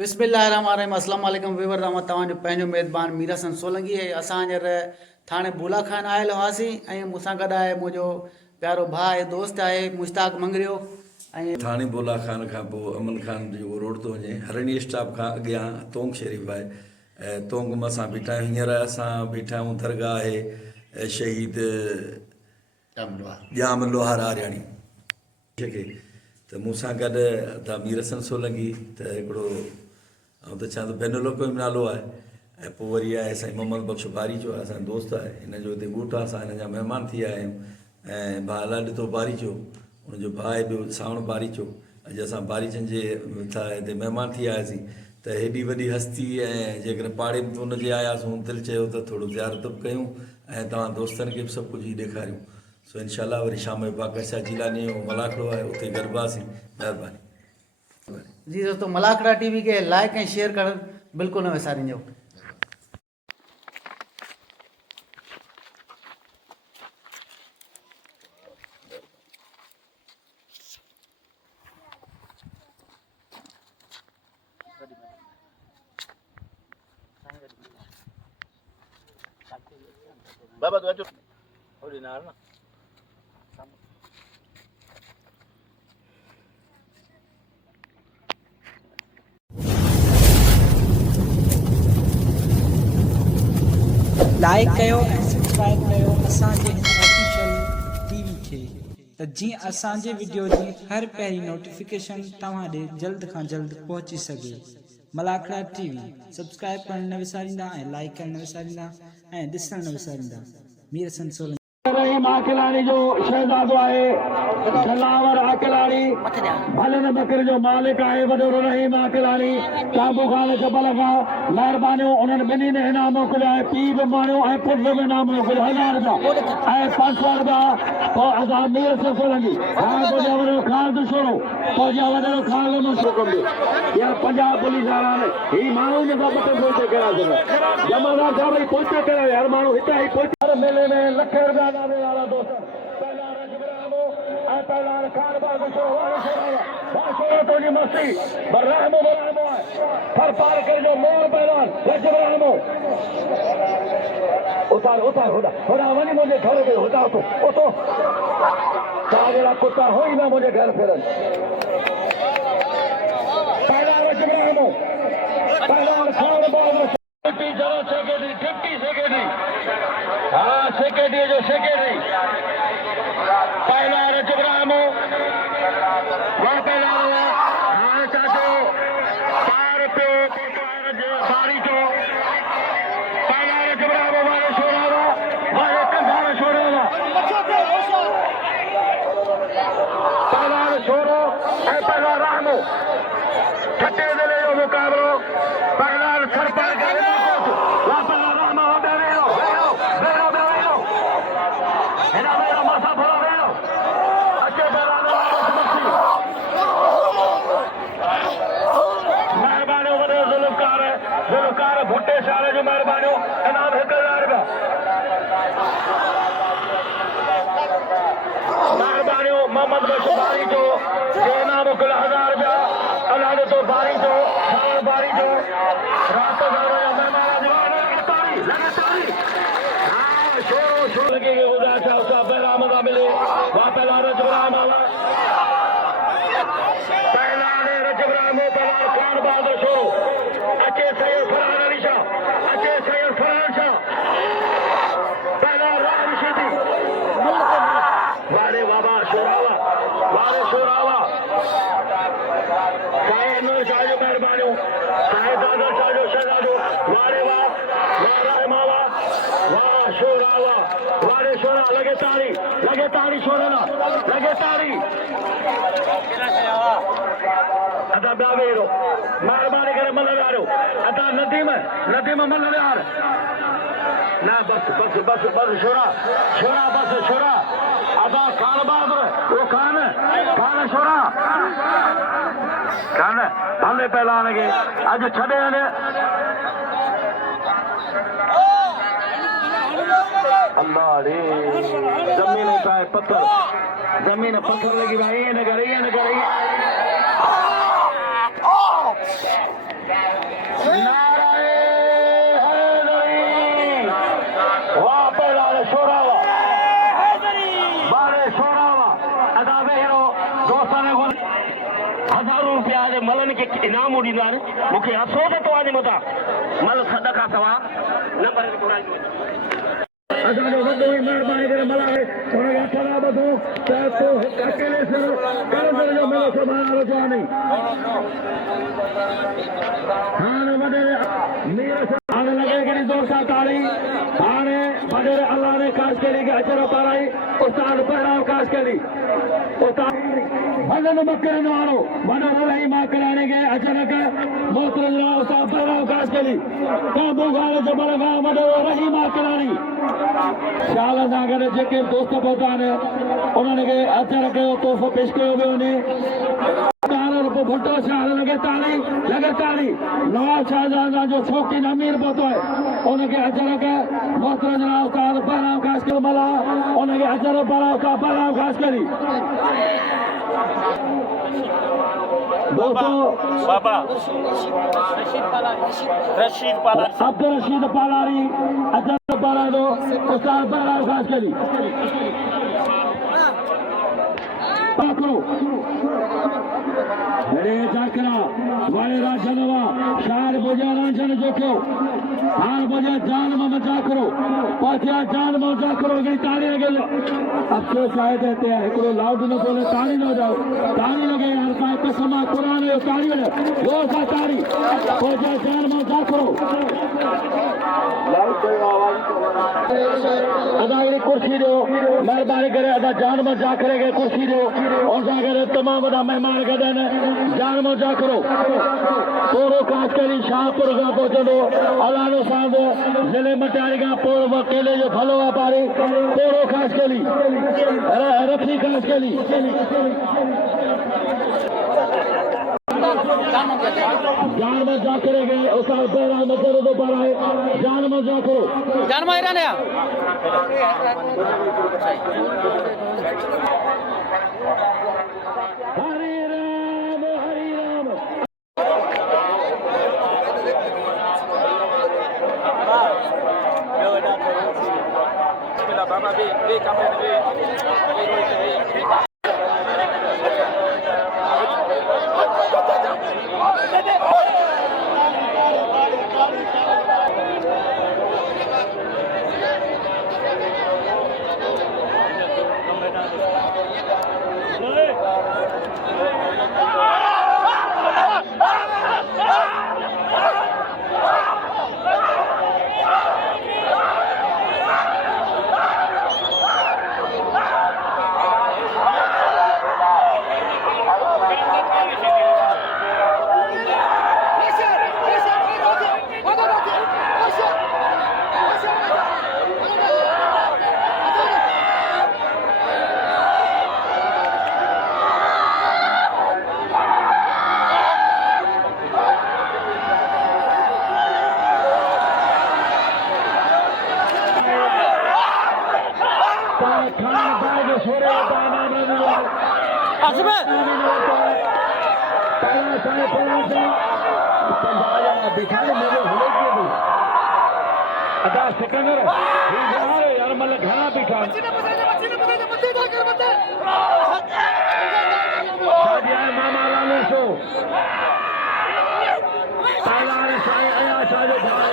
बिस्मिल्लाहिर्रहमानिर्रहीम अस्सलाम वालेकुम वीवर दामत तव्हांजो पंहिंजो मेज़बान मीर हसन सोलंकी ऐं असां हींअर थाणे बुला खान आयल हुआसीं ऐं मूंसां गॾु आहे मुंहिंजो प्यारो भाउ ऐं दोस्त आहे मुश्ताक मंगरियो ऐं थाणे बोला खान खां पोइ अमन खान जो रोड थो वञे हरणी स्टॉप खां अॻियां तोंग शरीफ़ आहे ऐं तोंग में असां बीठा आहियूं हींअर असां बीठा आहियूं दरगाह आहे शहीद ॼाम लोहार आरियाणी खे त मूंसां गॾु त मीर हसन सोलंकी त हिकिड़ो ऐं त छा त बेनुलो कोई नालो आहे ऐं पोइ वरी आहे साईं मोहम्मद बख़्श बारीचो आहे असांजो दोस्त आहे हिन जो हिते ॻोठु आहे असां हिन जा महिमान थी आया आहियूं ऐं भाउ अला ॾिठो बारीचो हुनजो भाउ आहे ॿियो सावण बारीचो अॼु असां बारीचनि जे था हिते महिमान थी आयासीं त हेॾी वॾी हस्ती ऐं जेकॾहिं पाड़े में हुनजे आयासीं दिलि चयो त थोरो ज़ियारत बि कयूं ऐं तव्हां दोस्तनि खे बि सभु कुझु ई ॾेखारियूं सो इनशाला वरी शाम जो बादशाह जिलानी जो मलाखड़ो आहे उते गरबासीं महिरबानी जी दोस्तों मलाखड़ा टीवी खे लाइक ऐं शेयर करणु बिल्कुलु न विसारींजो। बाबा तू अचो होड़ी नाल ना लाइक कयो ऐं सब्सक्राइब कयो असांजे हिन ऑफिशियल टीवी खे त जीअं असांजे वीडियो जी हर पहिरीं नोटिफिकेशन तव्हां ॾे जल्द खां जल्द पहुची सघे। मलाखड़ा टीवी सब्सक्राइब करणु न विसारींदा ऐं लाइक करणु न विसारींदा ऐं ॾिसणु न विसारींदा। मीर हसन सोलंकी रहीम आकिलानी जो शहजादो आहे जलावर आकिलानी भलन बकर जो मालिक आहे वॾो रहीम आकिलानी काबू खान जबल खां महिरबानियूं उन्हनि ॿिन्ही ने इनाम मोकिलिया आहे पीउ बि माणियो ऐं पुट बि इनाम मोकिलियो 1000 रुपया ऐं 500 रुपया पोइ असां मीर हसन सोलंकी हाणे पोइ वॾो ख़ान छोड़ो पोइ वॾो ख़ान में मोकिलियो या पंजाब पुलिस वारा ही माण्हू जे सां बटन पहुचे करा सघे जमादार साहब ही पहुचे करे हर माण्हू हिते ही पहुचे मेले में लख रुपया नाले वाला दोस्त पहला रजबरामो ऐं पहला खान बाग छोड़ो तो जी मस्ती बरहमो बरहमो है फर पार कर जो मोर पहलवान रजबरामो उतार उतार होड़ा होड़ा वनी मुझे घर के होता तो सागरा कुत्ता हो ही ना मुझे घर फिरन पहला रजबरामो पहला खान बाग सेक्रेटरी हाँ सेक्रेटरी जो सेक्रेटरी पहला रजबरामो वहाँ पहला हाँ चाचो पार पे बारी चो पहला रजबरामो वाले छोड़ावा वाले कंधारा छोड़ावा पहला छोड़ो पहला रामो छठे जिले जो मुकाबलो पहला सरपंच भुट्टे साल जो महिरबानियूं इनाम 1000 रुपया महिरबानियूं मोहम्मद बख्श बारी जो इनाम मोकिलियो 1000 रुपया अलाह तो बारी जो बारी जो रात महिमान लगातारी छोड़ो छोड़ के गुज़ारिश है उसका पहला मजा मिले वहाँ पहला रजबराम पहला रजबरामो पहला खान बहादुर छोड़ो अचे सैयद फरहान अली शाह अचे सैयद फरहान शाह पहला राम शिदी वारे बाबा शोरावा वारे शोरावा साहेब नूर शाह जो महिरबानियूं साहेब दादा शाह जो शहजादो वारे वाह वाह रहमावा वाह शोरावा वारे शोरा लगे तारी शोरना लगे तारी अदा बावेरो महिरबानी करे मल्लदारो अदा नदीम मल्लदार ना बस शोरा बस अदा खान बहादुर वो खान शोरा खान भले पहला आने अज छड़े अल्लाह रे जमीन का है पत्थर जमीन पत्थर लगी भाई ये न करे नाराए हैदरी वाह पहला शोरावा बारे शोरावा अदा बेहरो दोस्ताने को हज़ारों रुपया जे मलन के इनाम ॾींदा आहिनि मूंखे अफ़सोस आहे तव्हांजे मथां मल सदका सवा न भरे असांजो वॾो ई महिरबानी करे मल्हाए हुनखे हथ न ॿधो त पोइ अकेले सिर कलंदर जो मेलो संभालणो चवंदी हाणे वॾे मीर हाणे लॻे हिकिड़ी दोस्ता ताड़ी हाणे वॾे अलाह ने ख़ासि करी खे अचरो पाराई उस्ताद पहिरां ख़ासि करी उस्ताद भॼन मकरनि वारो वॾो रही मां कराइणे खे अचानक मोहतरम उस्ताद पहिरां ख़ासि करी काबू खान जबल खां वॾो रही मां कराणी शाल सां गॾु जेके दोस्त पहुता आहिनि उन्हनि खे अचर कयो तोहफ़ो पेश कयो वियो वञे भुट्टो शाह लॻे ताड़ी नवाज़ शाहजहां जो शौक़ीन अमीर पहुतो आहे उनखे अचर मोहतरम उस्ताद पहिरां ख़ासि कयो मला उनखे अचर पहिरां ख़ासि करी दोस्तों बाबा रशीद पाला अब्दुल रशीद पालारी अचर पारा दो उस्ताद पहिरां ख़ासि करी पाकरो बड़े जाकरा वाले राजनवा शार बोझा राजन जोखो हार बोझा जान में मजा करो पाछा जान में मजा करो अगली ताली लगे अफसोस आए देते हैं एकड़ो लाउड न बोले ताली न जाओ ताली लगे यार का कसम कुरान में ताली लगे वो सा ताली पाछा जान में मजा करो लाउड कोई आवाज अदा कुर्सी दो मेहरबानी करे अदा जान में जा करेगे कुर्सी दो और सागर तमाम बड़ा मेहमान गदन जान मौजा करो पोरो खास करी शाहपुर का पहुंचो अलानो साहब जिले मटारी का पोरो केले जो फलो वापारी पोरो खास करी रफी खास करी जान मौजा करेंगे उसका पैरा मचर दो पर है जान मौजा करो जान मायरा ने हरे राम हरे राम बाबा बे कमरे में अदा सिकंदर यार मतलब घना बीठा मामा लालू सो पहला साई आया साजो भाई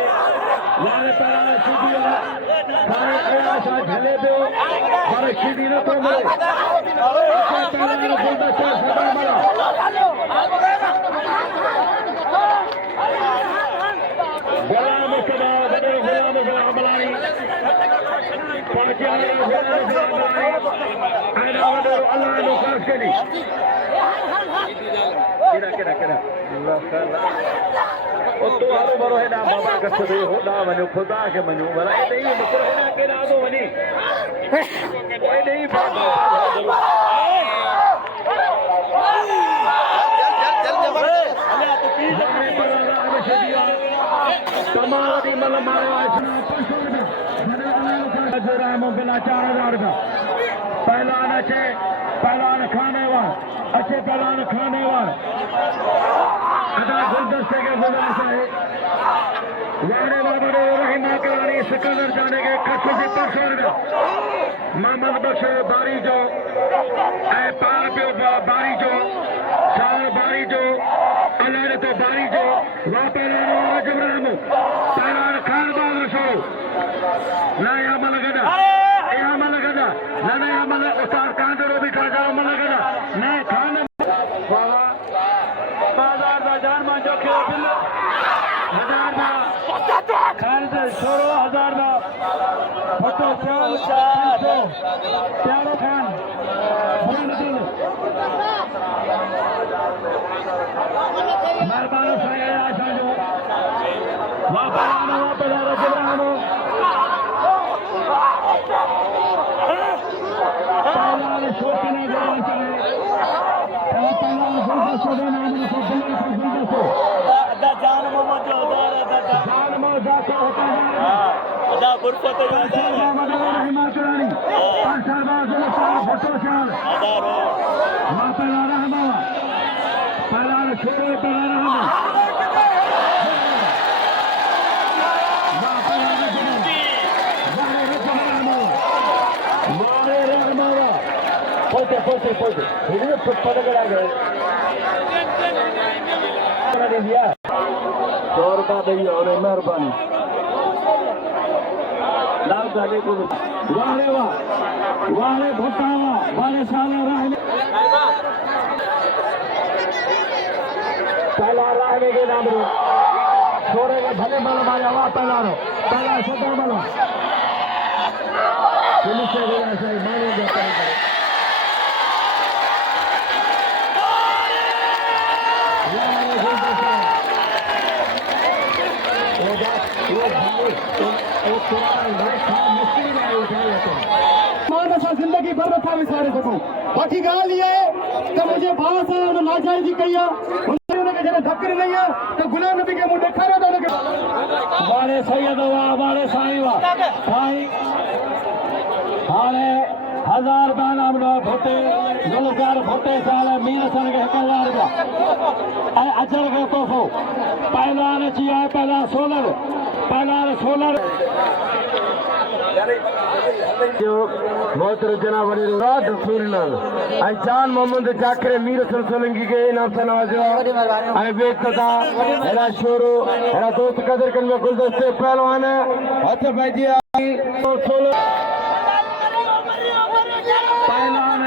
यार पहला सीधी साई आया सा झले दो पर सीधी न तो मिले पहला बोलता चार सदा मरा गुलाम सदा बड़े गुलाम बलानी पांच अल्लाह ने खास करी केड़ा ओ तो हारो बरो हेडा बाबा कस दे होडा वनो खुदा के मनो भला ए नहीं मको हेडा केड़ा दो वनी ओए नहीं बाबा तमाम मल मारो रामो बिना 4000 का पहलान अच्छे पहलान खाने वाल अच्छे पहलान खाने वाल अदा गुलदस्ते के गुजारिश है वारे बाबरे रहीमा करानी सिकंदर जाने के कच्छ से परसों मोहम्मद बख्श बारी जो ऐ पार पियो बारी जो साल बारी जो अल्लाह तो बारी जो वापरानो जबरानो पैरान खान बाग रसोलो ना अमल गदा ए अमल गदा ना अमल उस्ताद कांदरो भी खाजा अमल गदा ना खान बाबा बाजार दा जान मान जो के बिल हजार दा खान दे 16000 दा फोटो प्यारो खान मेहरबानी साईं आशा जो वापरानो जबरानो पैलान शोकने जाना चाहे पैलान गुलदस्ते दे नाम से गुलदस्ते अदा जान मोहम्मद जो हजार जान मौजा का होता है अदा बुरफत जो हजार रहीमा करानी शाहबाज फोटो शाल अदा रो मां पैलान रहमा पैलान छोड़ो पैलान रहमा Pote. Ini pada kerana. Kerana dia. Korban dia orang merbani. Lalu kali itu. Wahai bhutawa, wahai salah rahmi. Salah rahmi ke nama itu. Sore ke bhale malam aja wah pelaro. Pelar sedar malam. Polis segera saya malu dia pelaro. जिंदगी भर नथा विसारे सकूं बाक़ी ॻाल्हि इहा आहे त मुंहिंजे भाउ सां हुन नाजाइज़ी कई आहे हुनखे जॾहिं धकरी नहीं है तो गुलाम नबी के मुंह ॾेखारियो त हुनखे वारे सैयद वाह वारे साईं वाह साईं हाणे 1000 नाम नो भोटे गुलजार भोटे साल मीर सन के 1000 रुपया ऐं अजर के तोहफ़ो पहलवान अची आहे पहलवान सोलर मोहतर जनाब रात सूरलाल आई जान मोहम्मद जाकिर मीर सोलंकी के इनाम से नवाजो आई बेतदा एरा शोरो एरा दोस्त कदर कन में गुलदस्ते पहलवान हथ बैठी सोलो पहलवान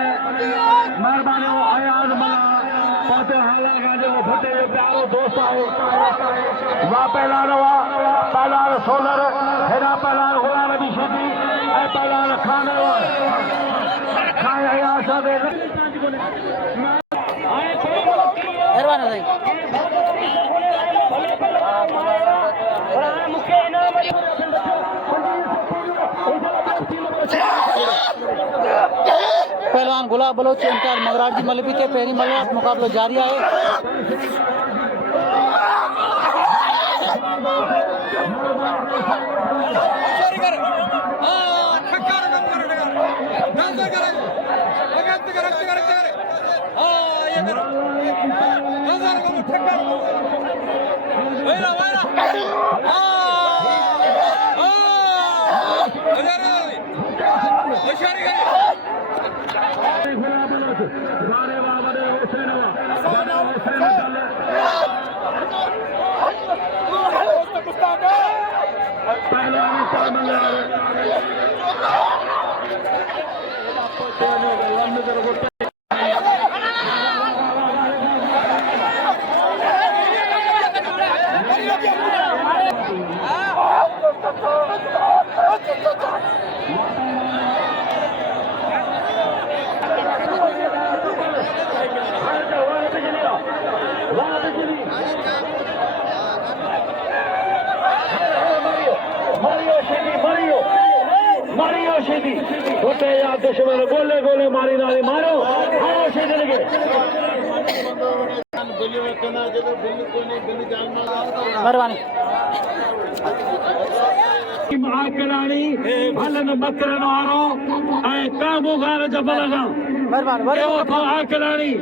मेहरबानी आयाज मला पाते हाला गाजो फटे प्यारो दोस्त आहे वाह पहलवान सोलर हेरा पहलवान गुलाम नबी शफी ऐ पहलवान खान खाए आशा दे मेहरबानी साईं पहलवान गुलाब बलोच इंचार्ज मगरार जी मलबी के पहिरीं मलबत मुक़ाबलो जारी आहे मारियो शेदी छोटे या दुश्मन गोले गोले मारी नाली मारो आओ शेदी लगे मेहरबानी महाकलानी भलन मकरन वारो ऐ काबू खान जबलगा मेहरबानी आकलानी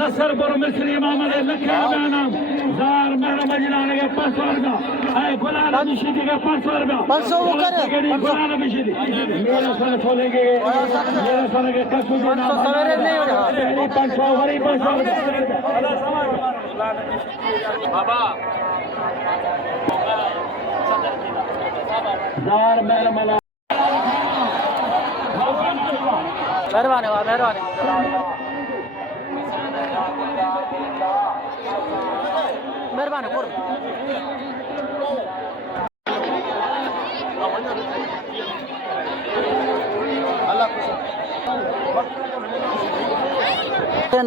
नसरपुर मिस्री मोहम्मद लखे नाम जार मेरा मजलाने के 500 रुपया ऐ गुलाम मिशीदी के 500 रुपया 500 वो करे गुलाम मिशीदी मेरे सन खोलेंगे मेरे सन के कसू के नाम सवेरे नहीं हो रहा 500 वरी 500 बाबा जार मेरा मला मेहरबानी वाह मेहरबानी मेहरबानी कोर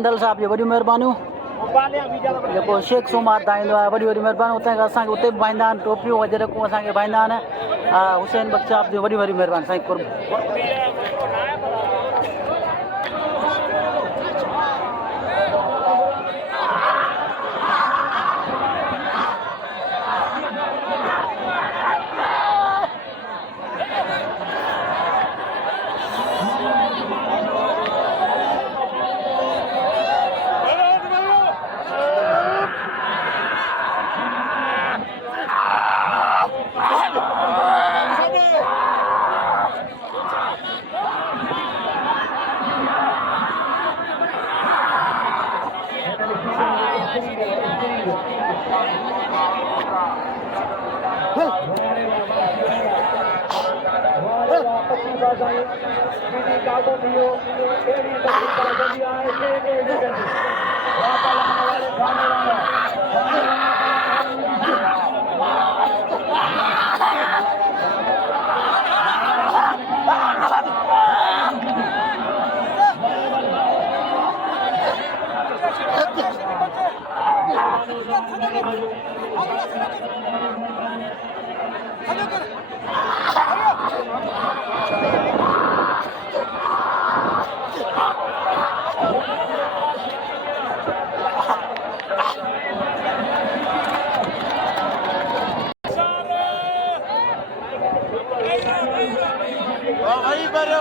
दल साहब जी वॾियूं महिरबानियूं जेको शेख सोमार तां ईंदो आहे वॾी वॾी महिरबानी उते खां असांखे उते बि पाईंदा आहिनि टोपियूं वग़ैरह को असांखे पाईंदा आहिनि हुसैन बख्श साहब जी वॾी वॾी महिरबानी साईं कुर्ब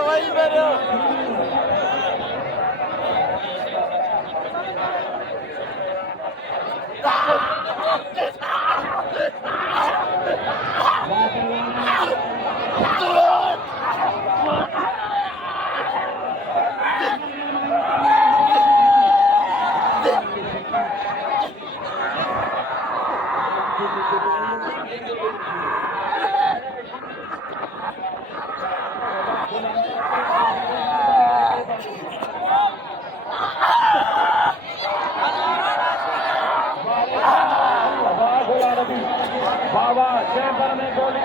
वही बरो बाबा चैंबर में गोली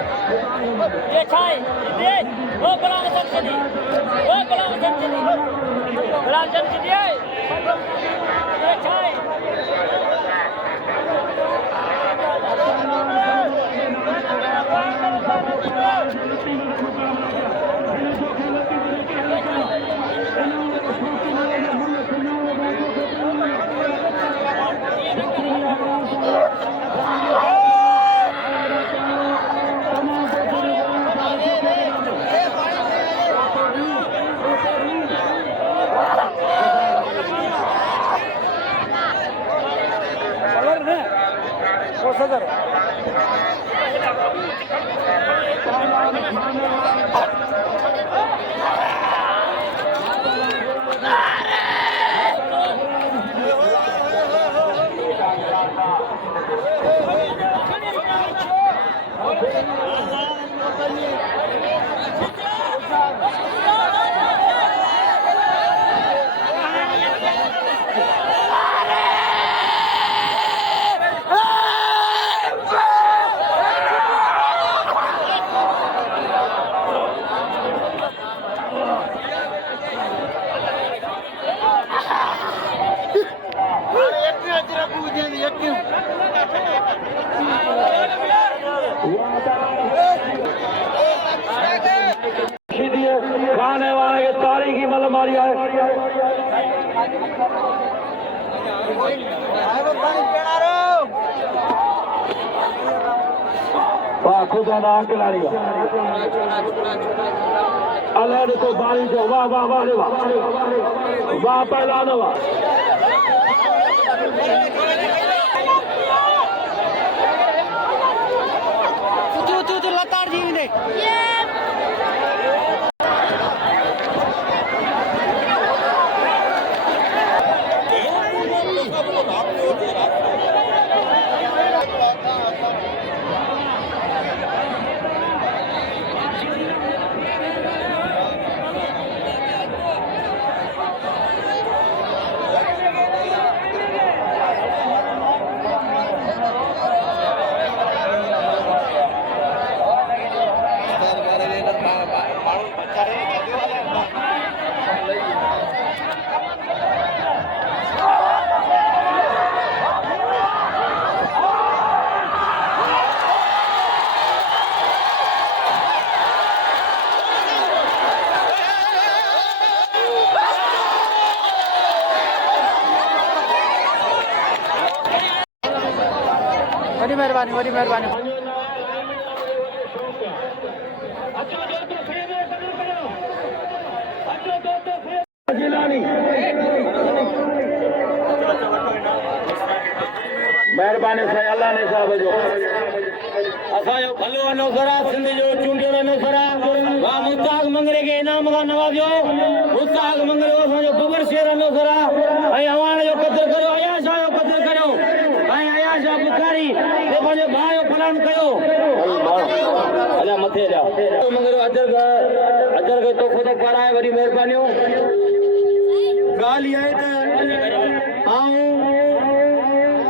ये छाई ये वो गुलाम जमशेदी वो गुलाम जमशेदी गुलाम जमशेदी ये छाई सदर वाह खुदा ना खिलाड़ी अल्लाह ने तो बारी जो वाह वाह वाह रे वाह वाह पहला ना वाह तू लताड़ जी दे वॾी महिरबानी वॾी महिरबानी मेहरबानी से अल्लाह ने साहब जो असांजो भलो अनोसरा सिंध जो चूंडियल अनोसरा वाह मुस्ताक मंगरे के इनाम का नवाजो मुस्ताक मंगरे असांजो बबर शेर अनोसरा ऐं अवान जो क़दर करियो अयाशा जो क़दर करियो ऐं अयाशा बुखारी ते पंहिंजे भाउ जो फलान कयो अञा मथे जा मंगरो अजर खे तोखो तो कराए वरी महिरबानियूं ॻाल्हि इहा आहे त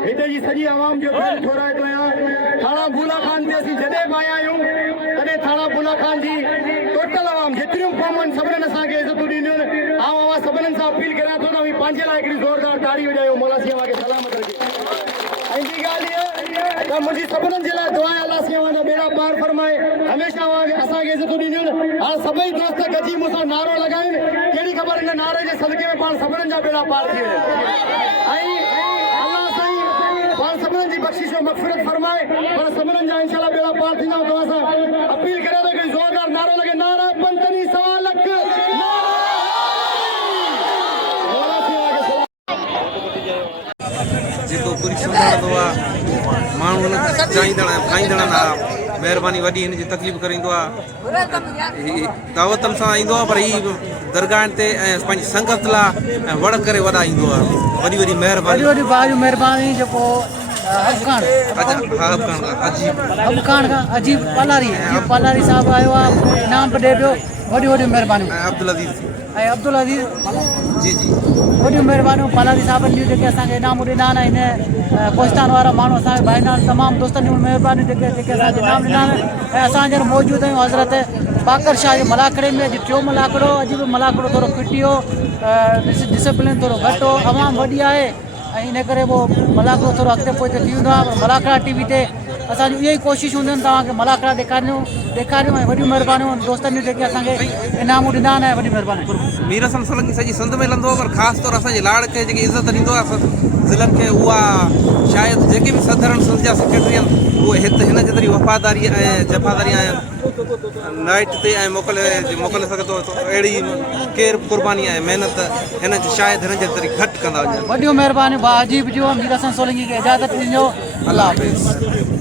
हिते जी सॼी आवाम जो दिल ठोराए थो आहियां थाणा बुला खान ते असीं जॾहिं बि आया आहियूं तॾहिं थाणा बुला खान जी टोटल आवाम जेतिरियूं क़ौम आहिनि सभिनीनि असांखे इज़तूं ॾिनियूं आहिनि सभिनीनि सां अपील करियां थो त भई पंहिंजे लाइ हिकिड़ी ज़ोरदार ताड़ी वॼायो मौला सिंह खे सलामत रखे ऐं ॿी ॻाल्हि इहा त मुंहिंजी सभिनीनि जे लाइ दुआ आहे अलाह सिंह जा बेड़ा पार फरमाए हमेशह असांखे इज़तूं ॾिनियूं आहिनि हाणे सभई दोस्त गॾिजी मूंसां नारो लॻाइनि कहिड़ी ख़बर हिन नारे जे सदके में पाण सभिनीनि जा बेड़ा पार थी वञनि ऐं सभिनीनि जी बख़्शिश और मग़फ़िरत फरमाए पर सभिनीनि जा इंशाअल्लाह बेड़ा पार थींदा तो असां अपील करियां थो कि ज़ोरदार नारो लॻे नारा पंतनी सवा लख जेको पूरी सुञाणंदो आहे माण्हू हुनखे चाहींदड़ ऐं खाईंदड़ महिरबानी वॾी हिन जी तकलीफ़ करींदो आहे दावतनि सां ईंदो आहे पर हीअ दरगाहनि ते ऐं पंहिंजी संगत लाइ ऐं वड़ करे वॾा ईंदो आहे वॾी वॾी महिरबानी वॾी भाउ महिरबानी जेको अजीब पालारी साहब आयो आहे इनाम बि ॾे पियो वॾी वॾी महिरबानियूं ऐं अब्दुल अज़ीज़ जी जी वॾियूं महिरबानियूं पालारी साहबनि जूं जेके असांखे इनाम ॾिना आहिनि कोस्तान वारा माण्हू असांखे भाईंदा आहिनि तमामु दोस्तनि जूं महिरबानियूं जेके असांखे इनाम ॾिना आहिनि ऐं असां हींअर मौजूदु आहियूं हज़रत बाकर शाह जे मलाखड़े में अॼु टियों मलाखड़ो अॼु बि मलाखड़ो थोरो फिटियो डिसिप्लिन थोरो घटि हो आवाम वॾी आहे ऐं इन करे पोइ मलाखड़ो थोरो अॻिते पोइ थी वेंदो आहे मलाखड़ा टीवी ते असांजूं इहे ई कोशिशि हूंदियूं आहिनि तव्हांखे मलाखड़ा ॾेखारियूं ऐं वॾियूं महिरबानियूं दोस्तनि जूं जेके असांखे इनामूं ॾिना आहिनि ऐं वॾी महिरबानी मीर हसन सोलंकी सॼी सिंध में लहंदो पर ख़ासि तौरु असांजे लाड़ खे जेकी इज़त ॾींदो आहे ज़िलनि खे उहा शायदि जेके बि सदरन सिंध जा सेक्रेटरी आहिनि उहे हिते हिन जे ज़रिए वफ़ादारी ऐं जफ़ादारी ऐं नाइट ते ऐं मोकिले सघे थो अहिड़ी केरु क़ुर्बानी ऐं महिनत हिन शायदि हिन जे ज़रिए घटि कंदा वञनि वॾियूं महिरबानियूं भाउ अजीब जो मीर हसन सोलंकी खे इजाज़त ॾिजो अल्लाह हाफ़िज़